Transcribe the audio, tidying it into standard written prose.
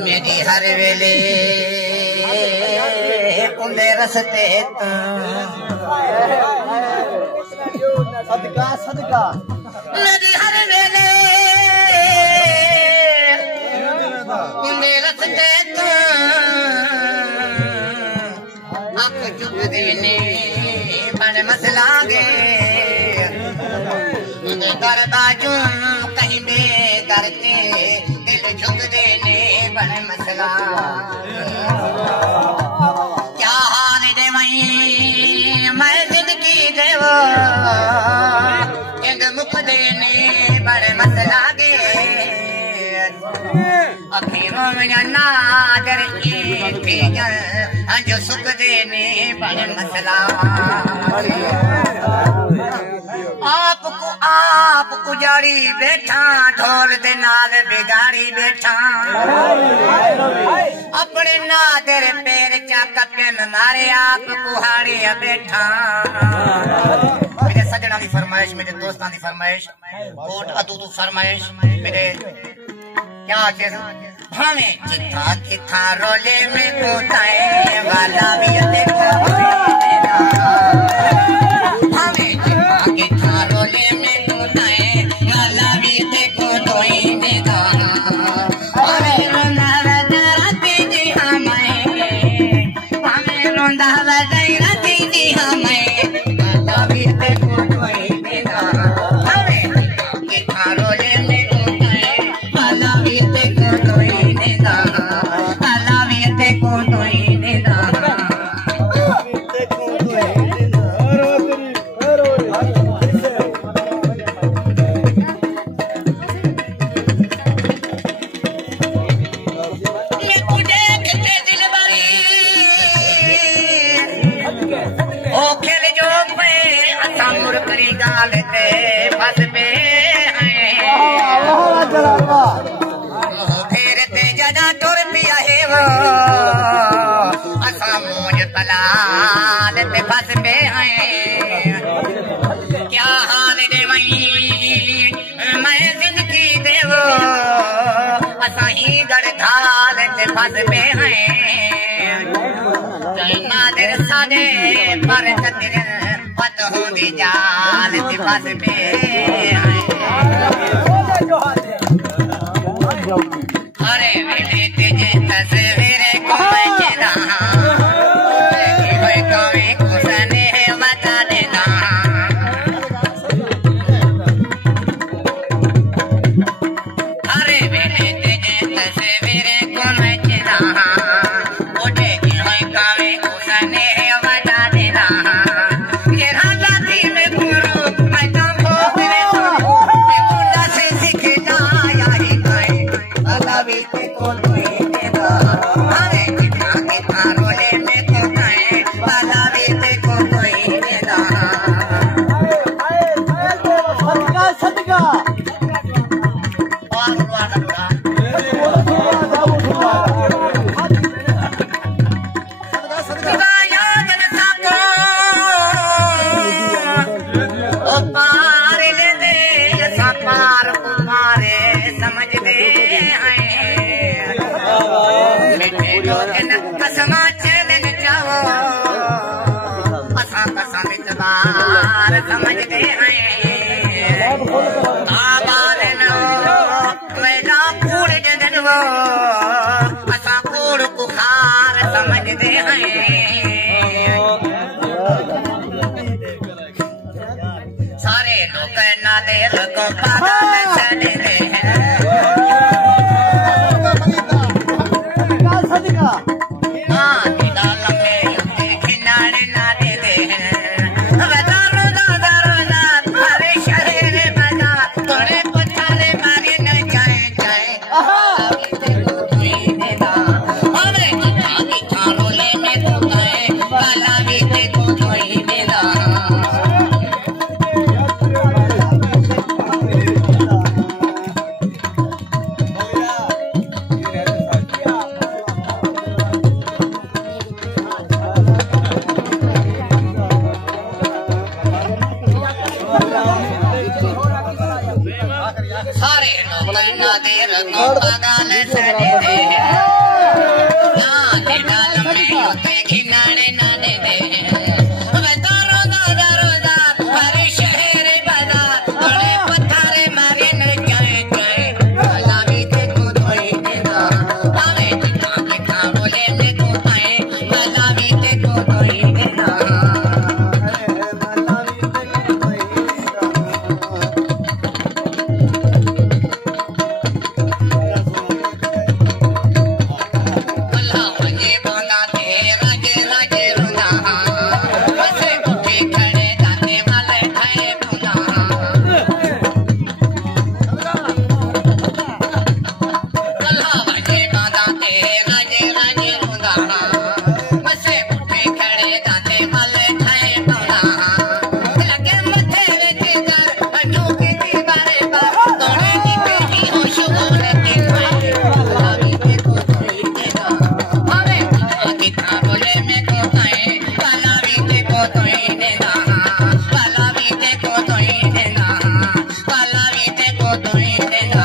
मेरी हर वेले उंदे रस्ते सदका सदका मेरी हर वेले उंदे रस्ते अख चुप देने बड़े मसला गे दर बाजू कहीं बे करके दिल झुक देने बड़े मसला क्या हाल दे मैं जिंदगी देवो इंद मुख देने बड़े मसला गे अखीरों में नादर की जो सुख देने बड़े मसला आप उजाड़ी बैठा ढोल दे नाल बिगाड़ी बैठा अपने नादर पैर चाकन मारे आप कुहाड़ी बैठा मेरे सजना की फरमाइश मेरे दोस्तां की फरमाइश कोट अदू तू फरमाइश मेरे क्या चीज भावे जिथा किथा रोले में कोताए वाला भी देखा भावे जिथा किथा रोले में कोताए वाला भी देखो तोई देगा भावे रोंदा वदराती जी हमें भावे रोंदा वदराती जी हमें वाला भी देखो तोई देगा भावे किथा रोले में कोताए वाला भी देखो तोई देगा वाला भी देखो तोई देगा क्या हाल दे मैं जिंदगी देवो असा ही गढ़ाल ते फस पे हैं नादर सादे पर कतिर पत होंदी जाल ते फस पे हैं अरे वेले तेजे तस्वीर को बचना समझते हैं आबाद नो मेरा कूड़ जदनो असा कूड़ कुखार समझते हैं सारे लोग ना दिल को पागल छड़ते हैं सारे लोग ना देर को पगाल सड़े दे ना दे डाल में होते घिनाने ना दे दे दारो दारो दार हरे शहर बदा बड़े पत्थरे मारे न गए गए लावी के को धोई देना आवे जितना के खा बोले में को आए लावी के को धोई देना Palavite ko toy dena